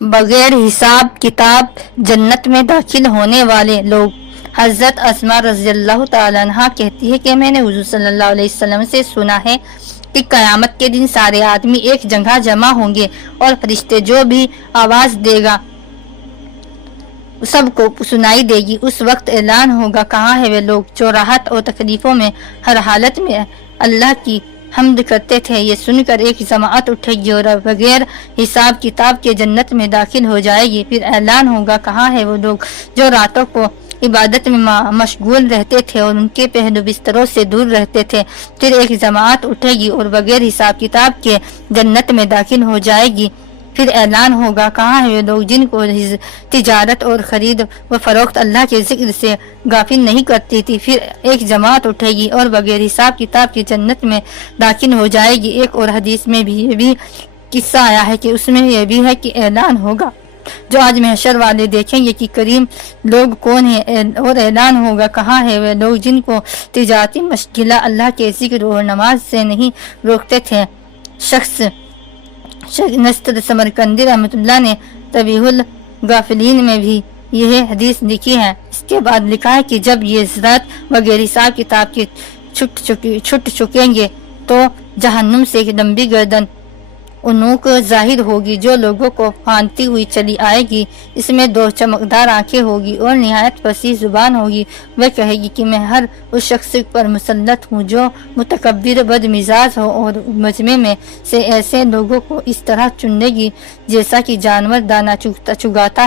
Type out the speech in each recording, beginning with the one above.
بغیر حساب کتاب جنت میں داخل ہونے والے لوگ۔ حضرت اسماء رضی اللہ تعالیٰ عنہ کہتی ہے کہ میں نے حضور صلی اللہ علیہ وسلم سے سنا ہے کہ قیامت کے دن سارے آدمی ایک جگہ جمع ہوں گے اور فرشتے جو بھی آواز دے گا سب کو سنائی دے گی۔ اس وقت اعلان ہوگا، کہاں ہے وہ لوگ جو راحت اور تکلیفوں میں ہر حالت میں اللہ کی حمد کرتے تھے۔ یہ سن کر ایک جماعت اٹھے گی اور بغیر حساب کتاب کے جنت میں داخل ہو جائے گی۔ پھر اعلان ہوگا، کہاں ہے وہ لوگ جو راتوں کو عبادت میں مشغول رہتے تھے اور ان کے پہلو بستروں سے دور رہتے تھے۔ پھر ایک جماعت اٹھے گی اور بغیر حساب کتاب کے جنت میں داخل ہو جائے گی۔ پھر اعلان ہوگا، کہاں ہے وہ لوگ جن کو تجارت اور خرید و فروخت اللہ کے ذکر سے غافل نہیں کرتی تھی۔ پھر ایک جماعت اٹھے گی اور بغیر حساب کتاب کی جنت میں داخل ہو جائے گی۔ ایک اور حدیث میں بھی یہ بھی قصہ آیا ہے کہ اس میں یہ بھی ہے کہ اعلان ہوگا، جو آج محشر والے دیکھیں گے کہ کریم لوگ کون ہیں، اور اعلان ہوگا، کہاں ہے وہ لوگ جن کو تجارتی مشغلہ اللہ کے ذکر اور نماز سے نہیں روکتے تھے۔ شیخ نصر سمرقندی رحمۃ اللہ نے تنبیہ الغافلین میں بھی یہ حدیث لکھی ہے۔ اس کے بعد لکھا ہے کہ جب یہ ذات بغیر حساب کتاب کے چھٹ چکیں گے تو جہنم سے ایک لمبی گردن انوک ظاہر ہوگی جو لوگوں کو پھاندتی ہوئی چلی آئے گی۔ اس میں 2 چمکدار آنکھیں ہوگی اور نہایت فصیح زبان ہوگی۔ وہ کہے گی کہ میں ہر اس شخص پر مسلط ہوں جو متکبر بد مزاج ہو، اور مجمع میں سے ایسے لوگوں کو اس طرح چنے گی جیسا کہ جانور دانا چگتا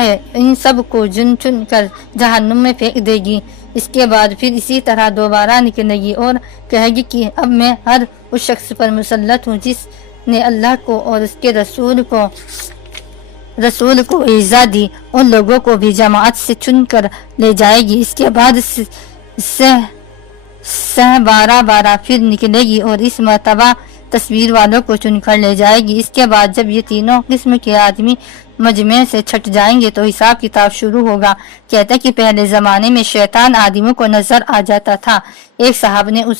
ہے۔ ان سب کو چن کر جہنم میں پھینک دے گی۔ اس کے بعد پھر اسی طرح دوبارہ نکلے گی اور کہے گی کہ اب میں ہر اس شخص پر مسلط ہوں جس نے اللہ کو اور اس کے رسول کو ایذا دی۔ ان لوگوں کو بھی جماعت سے چن کر لے جائے گی۔ اس کے بعد بارہ پھر نکلے گی اور اس مرتبہ تصویر والوں کو چن کر لے جائے گی۔ اس کے بعد جب یہ تینوں قسم کے آدمی مجمع سے چھٹ جائیں گے تو حساب کتاب شروع ہوگا۔ کہتے ہیں کہ پہلے زمانے میں شیطان آدمیوں کو نظر آ جاتا تھا۔ ایک صاحب نے اس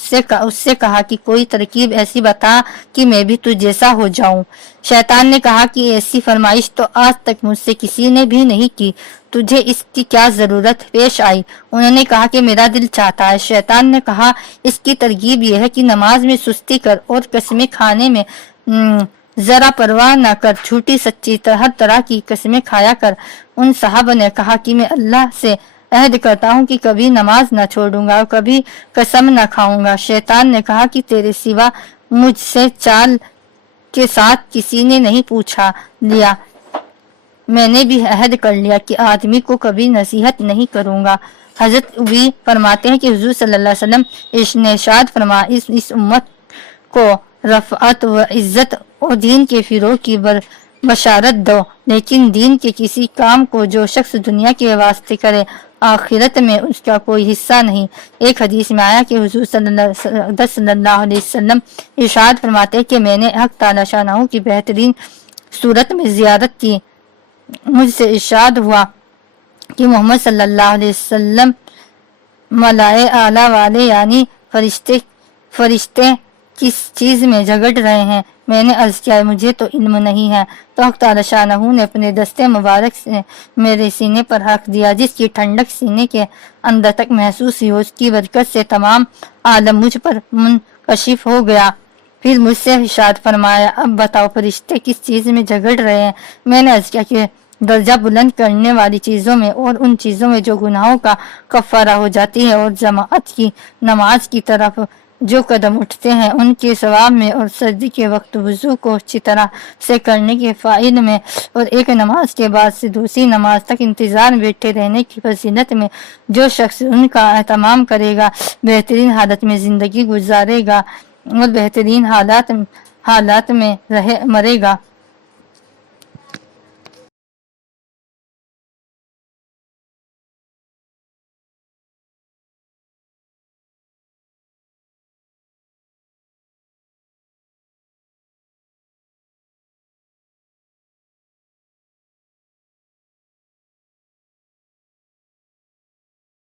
سے کہا کہ کوئی ترکیب ایسی بتا کہ میں بھی تجھ جیسا ہو جاؤں۔ شیطان نے کہا کہ ایسی فرمائش تو آج تک مجھ سے کسی نے بھی نہیں کی، تجھے اس کی کیا ضرورت پیش آئی؟ انہوں نے کہا کہ میرا دل چاہتا ہے۔ شیطان نے کہا اس کی ترکیب یہ ہے کہ نماز میں سستی کر اور قسمیں کھانے میں ذرا پرواہ نہ کر، جھوٹی سچی ہر طرح کی قسمیں کھایا کر۔ ان صحابہ نے کہا کہ میں اللہ سے عہد کرتا ہوں کہ کبھی نماز نہ چھوڑوں گا اور کبھی قسم نہ کھاؤں گا۔ شیطان نے کہا کہ تیرے سوا مجھ سے چال کے ساتھ کسی نے نہیں پوچھا لیا، میں نے بھی عہد کر لیا کہ آدمی کو کبھی نصیحت نہیں کروں گا۔ حضرت بھی فرماتے ہیں کہ حضور صلی اللہ علیہ وسلم نے ارشاد فرمایا، اس امت کو رفعت و عزت اور دین کے فروغ کی بشارت دو، لیکن دین کے کسی کام کو جو شخص دنیا کے واسطے کرے آخرت میں اس کا کوئی حصہ نہیں۔ ایک حدیث میں آیا کہ حضور صلی اللہ علیہ وسلم ارشاد فرماتے کہ میں نے حق تعالی شانہ کی بہترین صورت میں زیارت کی۔ مجھ سے ارشاد ہوا کہ محمد صلی اللہ علیہ وسلم ملائے اعلیٰ والے یعنی فرشتے کس چیز میں جھگڑ رہے ہیں؟ میں نے عرض کیا مجھے تو علم نہیں ہے۔ تو حق تعالی شانہ نے اپنے دستے مبارک سے میرے سینے پر رکھ دیا، جس کی ٹھنڈک سینے کے اندر تک محسوس ہوئی۔ اس کی برکت سے تمام عالم مجھ پر منکشف ہو گیا۔ پھر مجھ سے ارشاد فرمایا، اب بتاؤ فرشتے کس چیز میں جھگڑ رہے ہیں؟ میں نے عرض کیا کہ درجہ بلند کرنے والی چیزوں میں اور ان چیزوں میں جو گناہوں کا کفارہ ہو جاتی ہے، اور جماعت کی نماز کی طرف جو قدم اٹھتے ہیں ان کے ثواب میں، اور سردی کے وقت وضو کو اچھی طرح سے کرنے کے فائد میں، اور ایک نماز کے بعد سے دوسری نماز تک انتظار میں بیٹھے رہنے کی فضیلت میں۔ جو شخص ان کا اہتمام کرے گا بہترین حالت میں زندگی گزارے گا اور بہترین حالات میں مرے گا۔